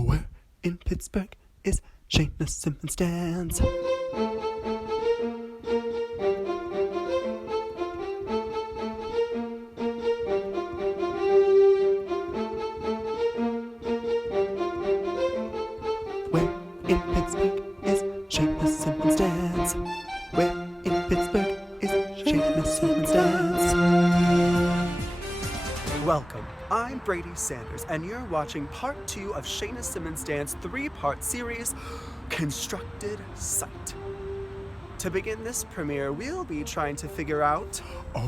where in Pittsburgh is Shana Simmons dance? Where in Pittsburgh is Shana Simmons dance? Where in Pittsburgh is Shana Simmons dance? Welcome, I'm Brady Sanders, and you're watching part 2 of Shana Simmons Dance 3-part series, Constructed Sight. To begin this premiere, we'll be trying to figure out,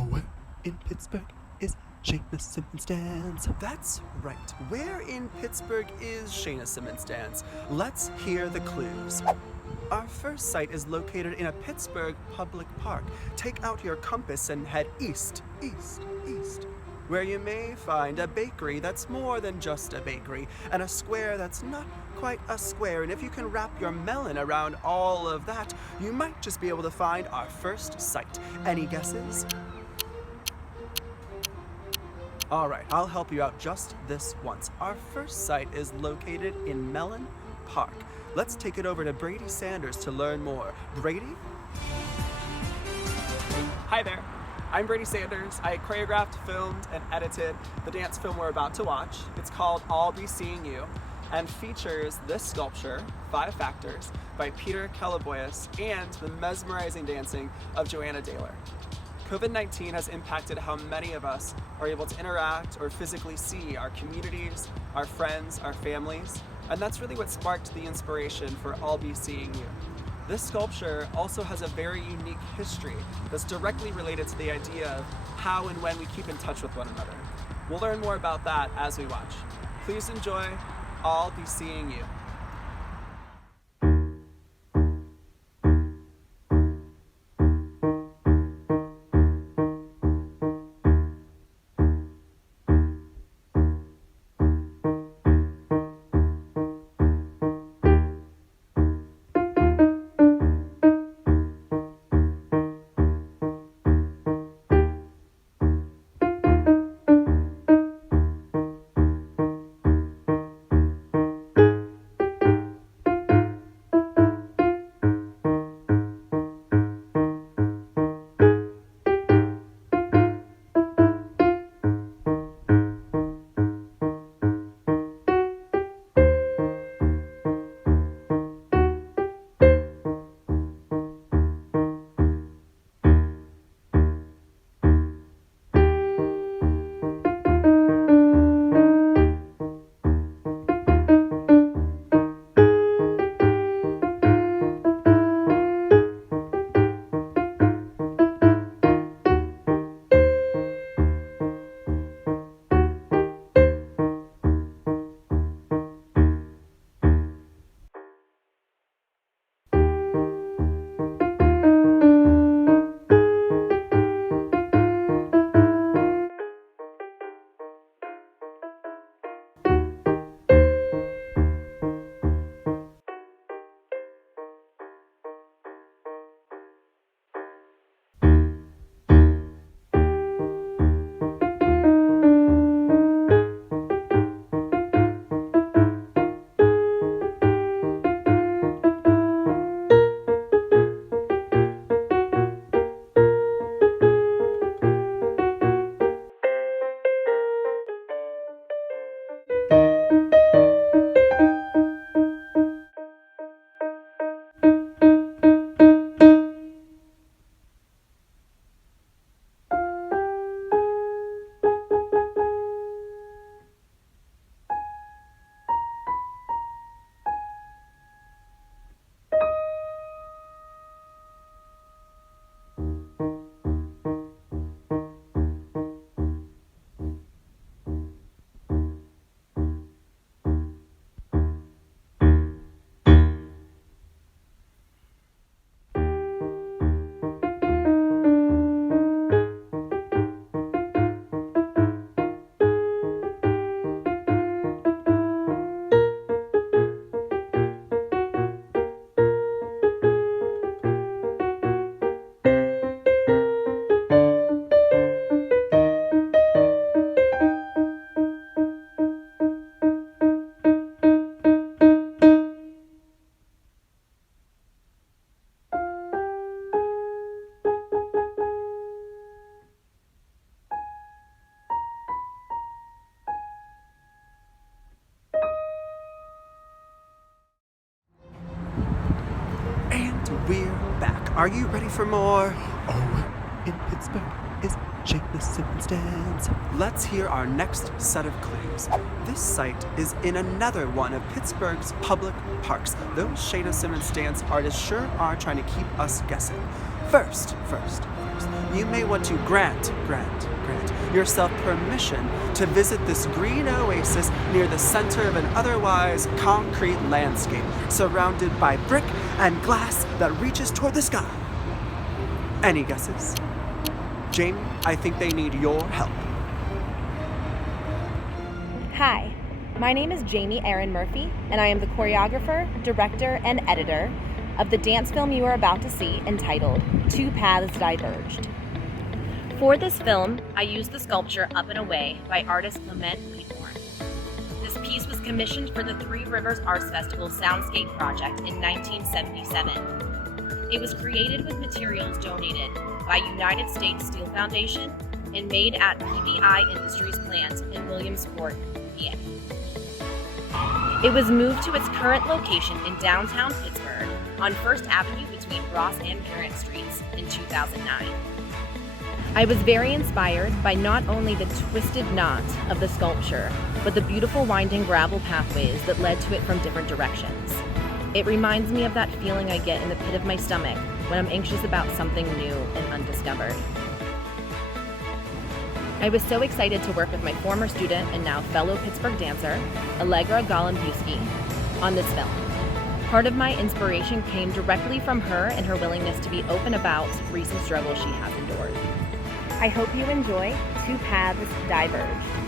where in Pittsburgh is Shana Simmons Dance? That's right, where in Pittsburgh is Shana Simmons Dance? Let's hear the clues. Our first site is located in a Pittsburgh public park. Take out your compass and head east, east, east, where you may find a bakery that's more than just a bakery, and a square that's not quite a square. And if you can wrap your melon around all of that, you might just be able to find our first site. Any guesses? All right, I'll help you out just this once. Our first site is located in Mellon Park. Let's take it over to Brady Sanders to learn more. Brady? Hi there. I'm Brady Sanders. I choreographed, filmed, and edited the dance film we're about to watch. It's called I'll Be Seeing You and features this sculpture, 5 Factors, by Peter Kollaborators and the mesmerizing dancing of Joanna Dehler. COVID-19 has impacted how many of us are able to interact or physically see our communities, our friends, our families, and that's really what sparked the inspiration for I'll Be Seeing You. This sculpture also has a very unique history that's directly related to the idea of how and when we keep in touch with one another. We'll learn more about that as we watch. Please enjoy I'll Be Seeing You. we're back. Are you ready for more? Oh, in Pittsburgh is Shana Simmons Dance. Let's hear our next set of clues. This site is in another one of Pittsburgh's public parks. Those Shana Simmons Dance artists sure are trying to keep us guessing. First, you may want to grant yourself permission to visit this green oasis near the center of an otherwise concrete landscape, surrounded by brick and glass that reaches toward the sky. Any guesses? Jamie, I think they need your help. Hi, my name is Jamie Erin Murphy, and I am the choreographer, director, and editor of the dance film you are about to see entitled Two Paths Diverged. For this film, I used the sculpture Up and Away by artist Clement Peathorne. This piece was commissioned for the Three Rivers Arts Festival Soundscape project in 1977. It was created with materials donated by United States Steel Foundation and made at PBI Industries plant in Williamsport, PA. It was moved to its current location in downtown Pittsburgh on First Avenue between Ross and Parent Streets in 2009. I was very inspired by not only the twisted knot of the sculpture, but the beautiful winding gravel pathways that led to it from different directions. It reminds me of that feeling I get in the pit of my stomach when I'm anxious about something new and undiscovered. I was so excited to work with my former student and now fellow Pittsburgh dancer, Allegra Golembiewski, on this film. Part of my inspiration came directly from her and her willingness to be open about recent struggles she has endured. I hope you enjoy Two Paths Diverged.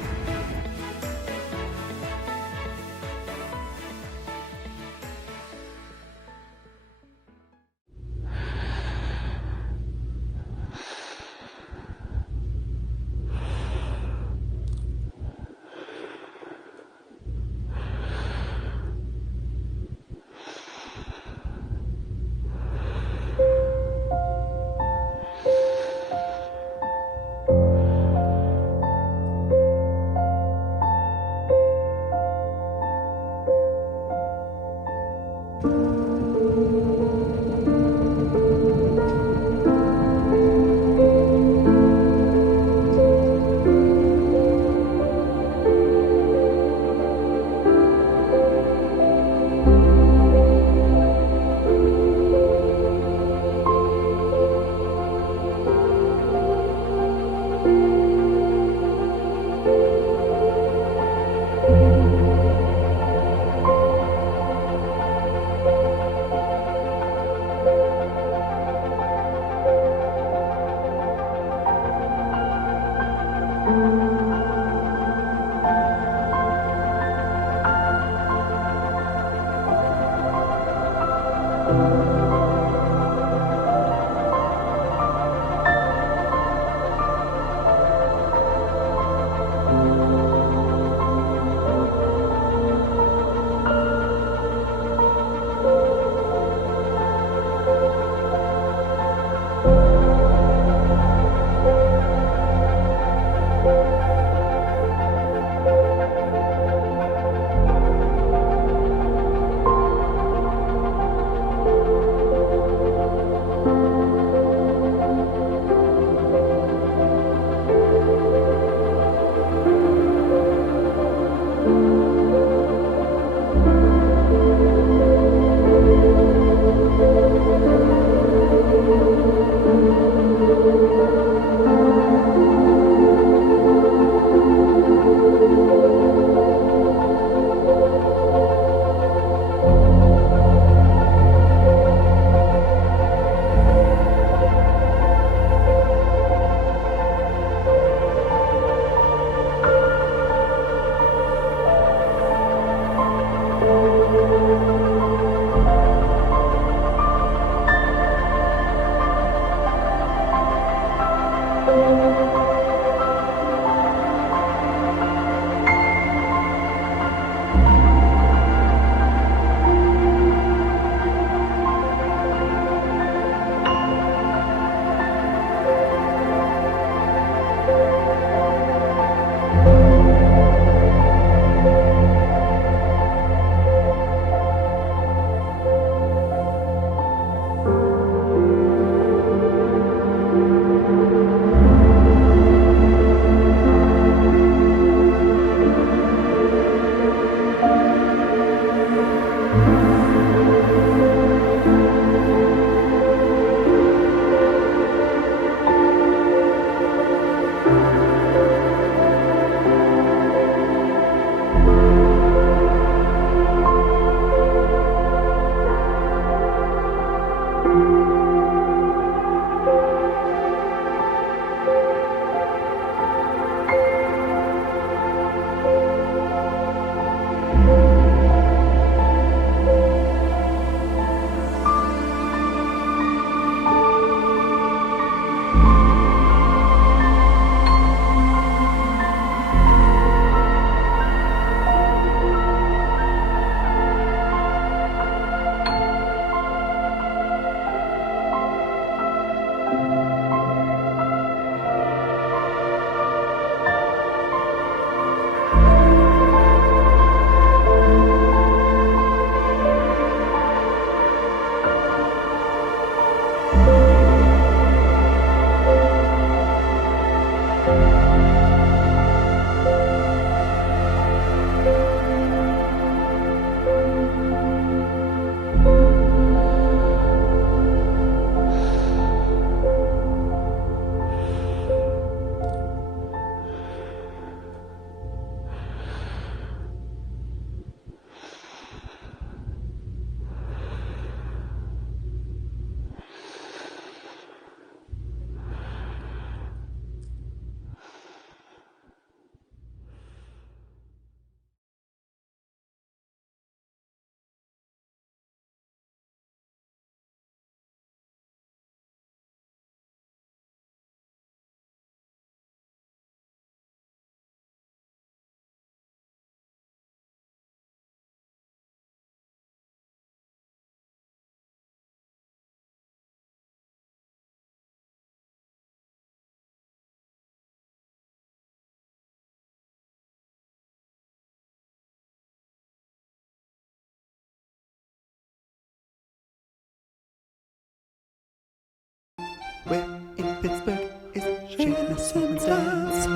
Where in Pittsburgh is Shana Simmons Dance?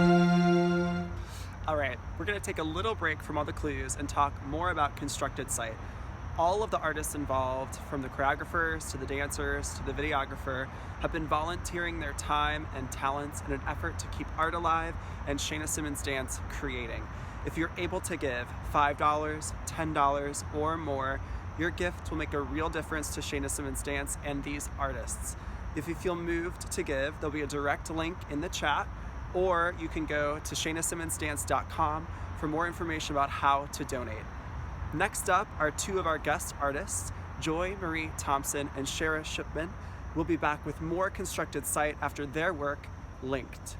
All right, we're going to take a little break from all the clues and talk more about constructed site. All of the artists involved, from the choreographers to the dancers to the videographer, have been volunteering their time and talents in an effort to keep art alive and Shana Simmons Dance creating. If you're able to give $5, $10, or more, your gift will make a real difference to Shana Simmons Dance and these artists. If you feel moved to give, there'll be a direct link in the chat, or you can go to shanasimmonsdance.com for more information about how to donate. Next up are two of our guest artists, Joy Marie Thompson and Shara Shipman. We'll be back with more constructed site after their work, Linked.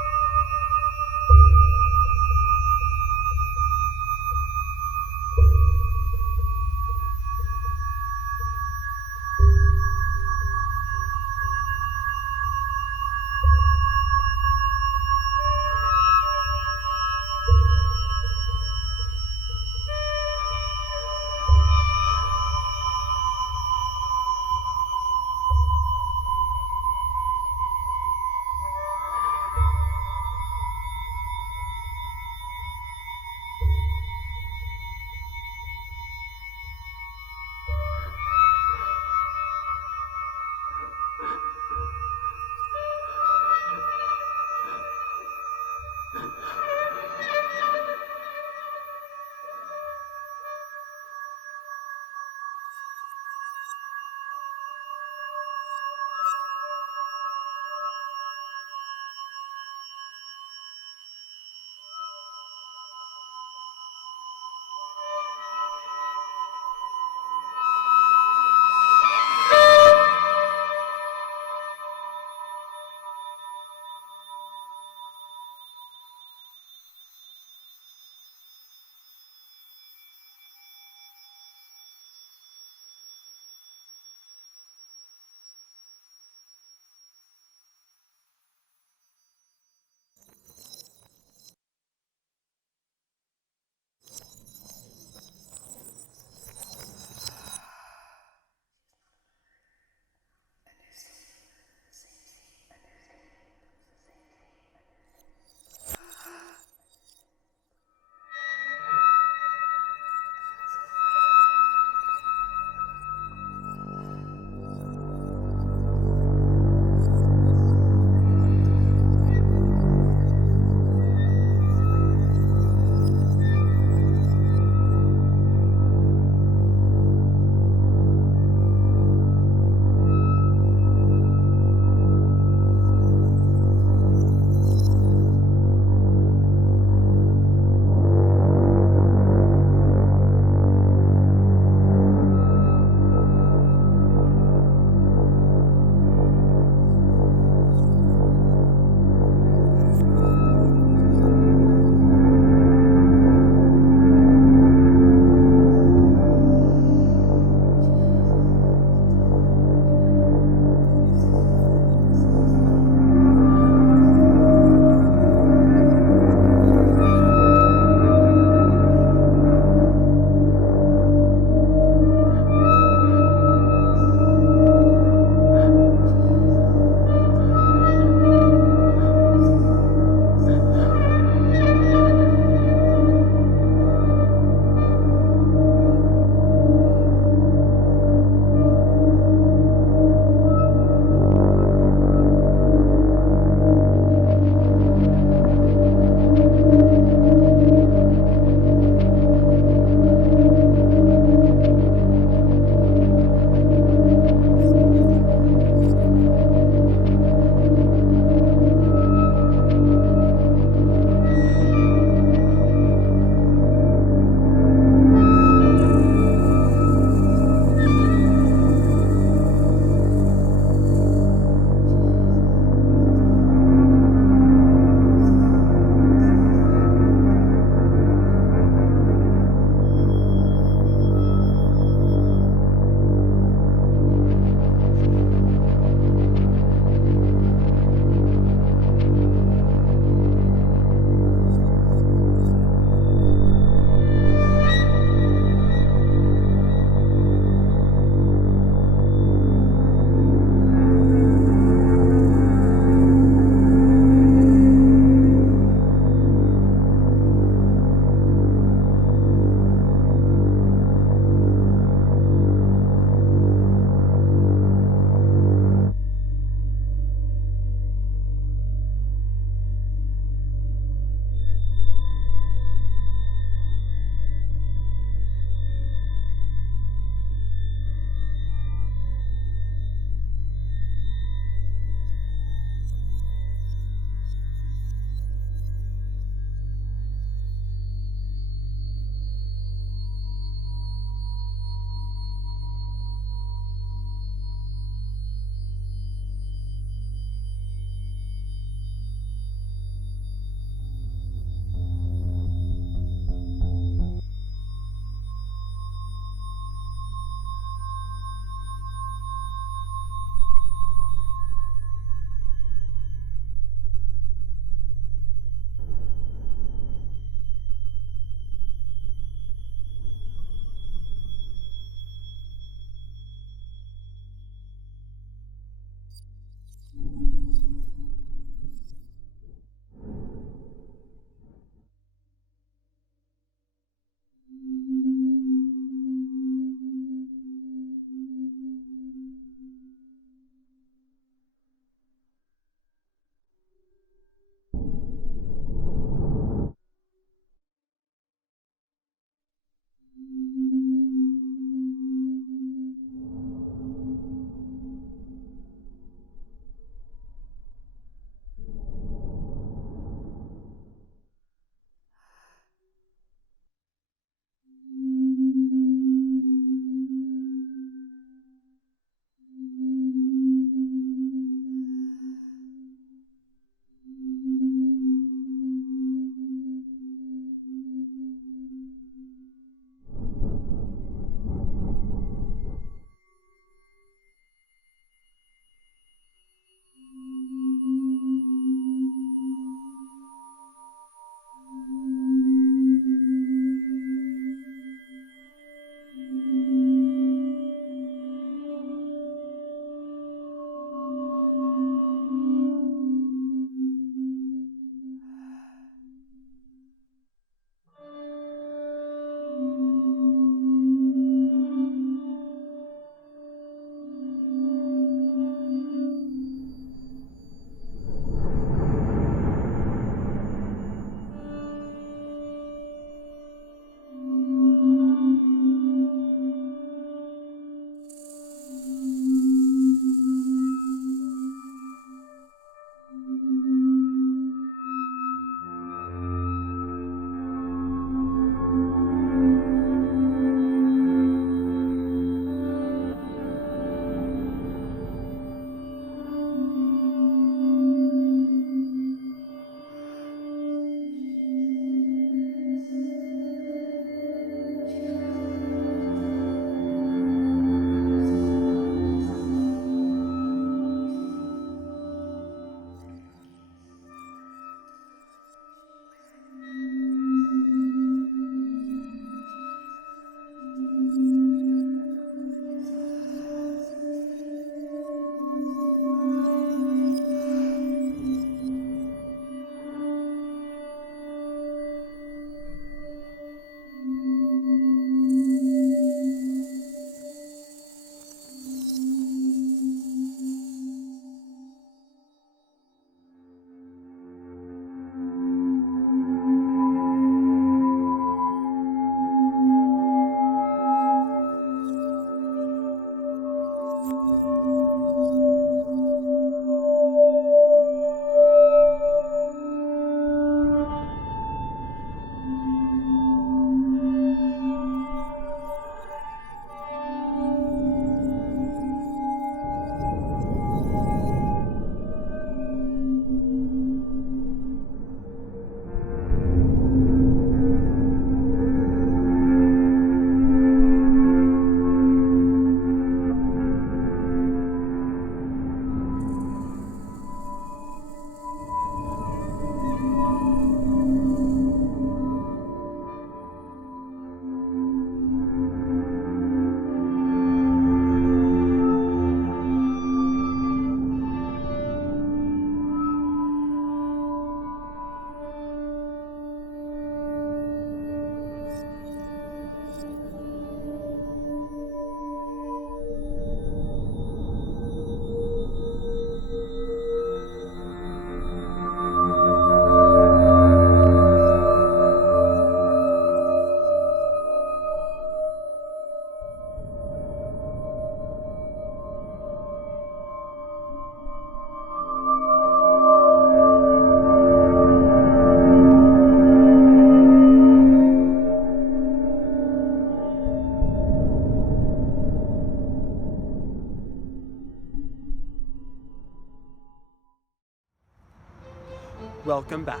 welcome back.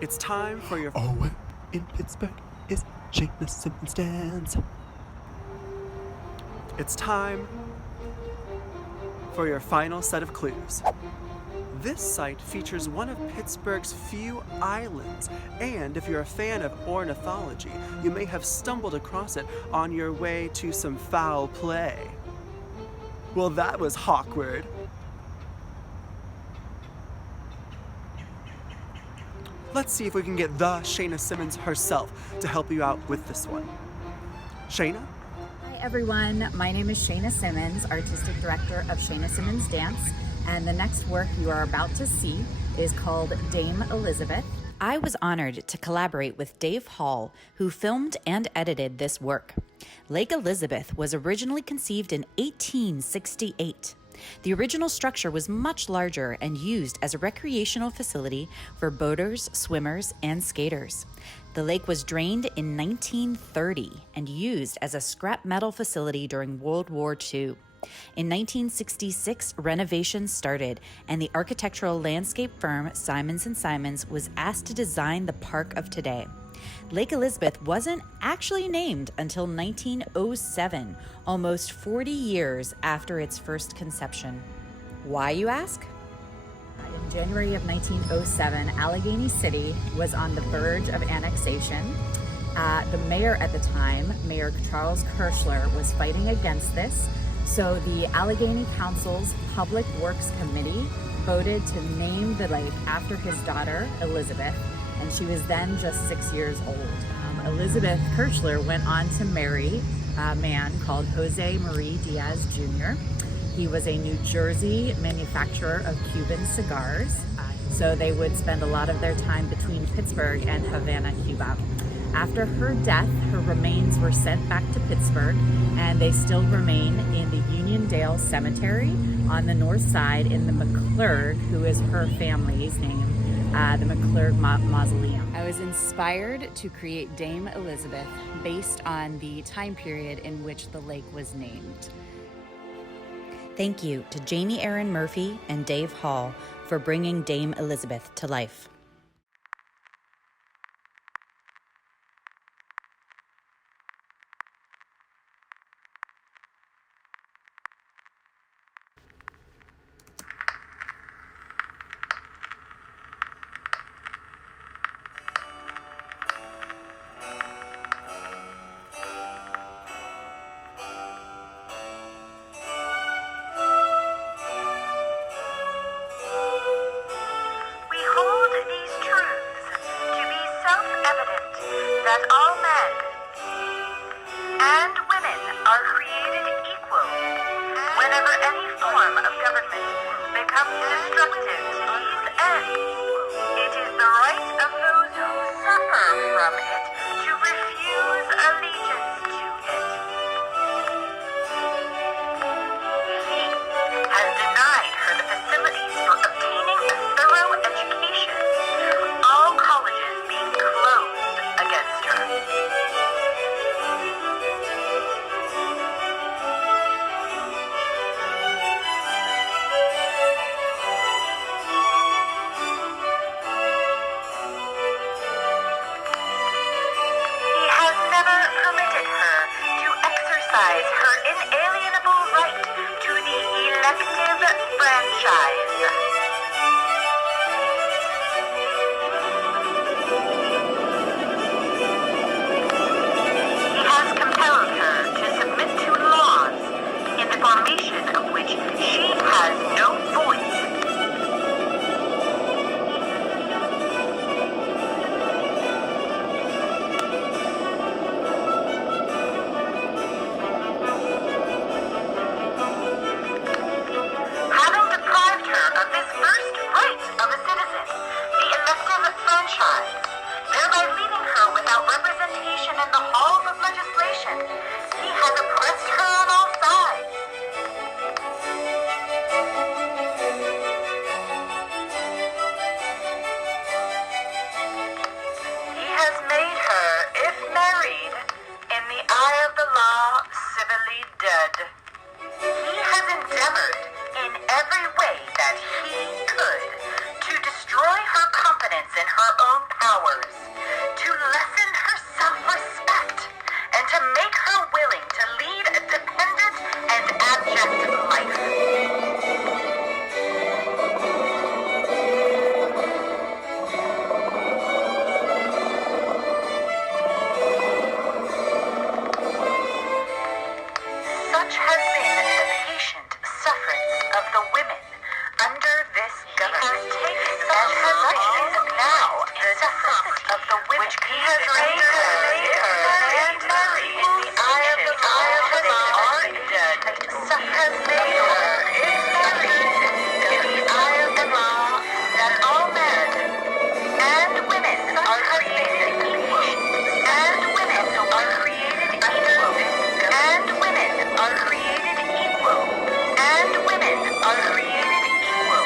It's time for your... Oh, in Pittsburgh is Shana Simmons dance. It's time for your final set of clues. This site features one of Pittsburgh's few islands, and if you're a fan of ornithology, you may have stumbled across it on your way to some foul play. Well, that was awkward. Let's see if we can get the Shana Simmons herself to help you out with this one. Shana? Hi everyone, my name is Shana Simmons, Artistic Director of Shana Simmons Dance, and the next work you are about to see is called Dame Elizabeth. I was honored to collaborate with Dave Hall, who filmed and edited this work. Lake Elizabeth was originally conceived in 1868. The original structure was much larger and used as a recreational facility for boaters, swimmers, and skaters. The lake was drained in 1930 and used as a scrap metal facility during World War II. In 1966, renovations started, and the architectural landscape firm Simmons & Simmons was asked to design the park of today. Lake Elizabeth wasn't actually named until 1907, almost 40 years after its first conception. Why, you ask? In January of 1907, Allegheny City was on the verge of annexation. The mayor at the time, Mayor Charles Kirschler, was fighting against this, so the Allegheny Council's Public Works Committee voted to name the lake after his daughter, Elizabeth, and she was then just 6 years old. Elizabeth Kirschler went on to marry a man called Jose Marie Diaz Jr. He was a New Jersey manufacturer of Cuban cigars, so they would spend a lot of their time between Pittsburgh and Havana, Cuba. After her death, her remains were sent back to Pittsburgh, and they still remain in the Uniondale Cemetery on the north side in the McClurg, who is her family's name, the McClurg Mausoleum. I was inspired to create Dame Elizabeth based on the time period in which the lake was named. Thank you to Jamie Erin Murphy and Dave Hall for bringing Dame Elizabeth to life. That all men and women are created equal. Whenever any form of government becomes destructive to these ends, it is the right of those who suffer from it to refuse allegiance to it. He has denied her the facilities for obtaining a thorough education, all colleges being closed against her. He has never permitted her to exercise her inalienable right to the elective franchise. He has compelled her to submit to laws in the formation of which she has no voice. Having deprived her of this first right of a citizen, the elective franchise, thereby leaving her without representation in the halls of legislation, he has oppressed her on all sides. He has made her, if married, in the eye of the law, civilly dead. He has endeavored in every way that he could to destroy her competence confidence in her own powers, to lessen her self-respect, and to make her willing to lead a dependent and abject life. Such has been the patient sufferance of the women under this government. Such has been now the sufferance of the women which has made her and marry in the eye of the law. Such has made her in the eye of the law that all men and women are created equal, and women are created equal, and women are created equal, and women are created equal.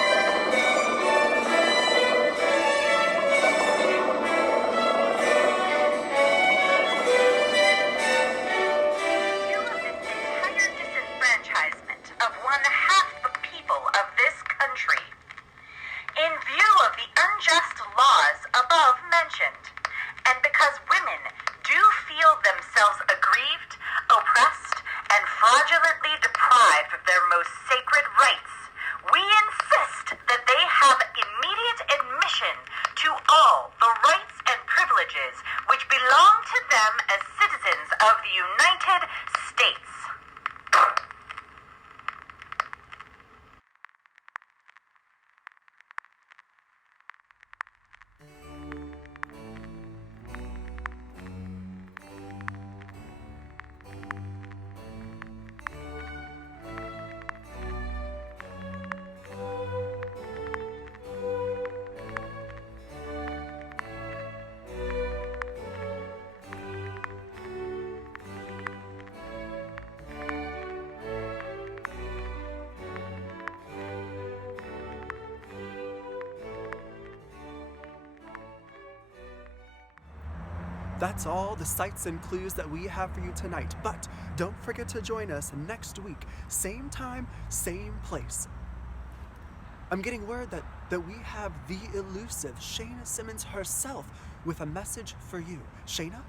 In view of this entire disenfranchisement of one half the people of this country, in view of the unjust laws above mentioned, and because women do feel themselves aggrieved, oppressed, and fraudulently deprived of their most sacred rights, we insist that they have immediate admission to all the rights and privileges which belong to them as citizens of the United States. That's all the sights and clues that we have for you tonight, but don't forget to join us next week, same time, same place. I'm getting word that we have the elusive Shana Simmons herself with a message for you. Shana?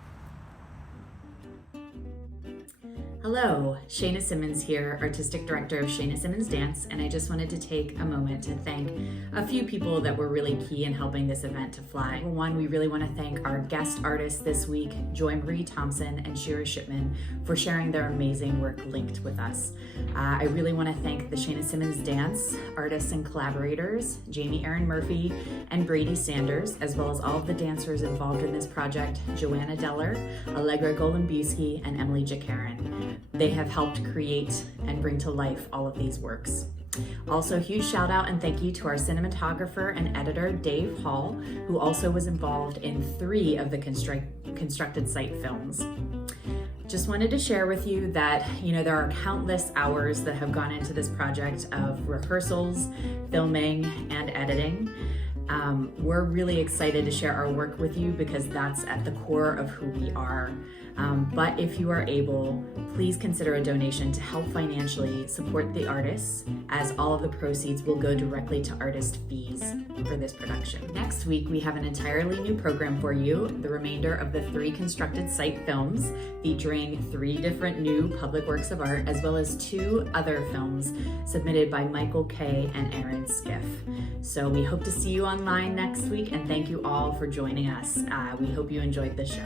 Hello, Shana Simmons here, Artistic Director of Shana Simmons Dance, and I just wanted to take a moment to thank a few people that were really key in helping this event to fly. Number one, we really want to thank our guest artists this week, Joy Marie Thompson and Shira Shipman, for sharing their amazing work linked with us. I really want to thank the Shana Simmons Dance artists and collaborators, Jamie Erin Murphy and Brady Sanders, as well as all of the dancers involved in this project, Joanna Dehler, Allegra Golembiewski, and Emily Jaikaran. They have helped create and bring to life all of these works. Also, huge shout out and thank you to our cinematographer and editor, Dave Hall, who also was involved in 3 of the constructed site films. Just wanted to share with you that, there are countless hours that have gone into this project of rehearsals, filming, and editing. We're really excited to share our work with you because that's at the core of who we are. But if you are able, please consider a donation to help financially support the artists, as all of the proceeds will go directly to artist fees for this production. Next week, we have an entirely new program for you, the remainder of the 3 constructed site films, featuring 3 different new public works of art, as well as 2 other films submitted by Michael K. and Erin Skiff. So we hope to see you online next week, and thank you all for joining us. We hope you enjoyed the show.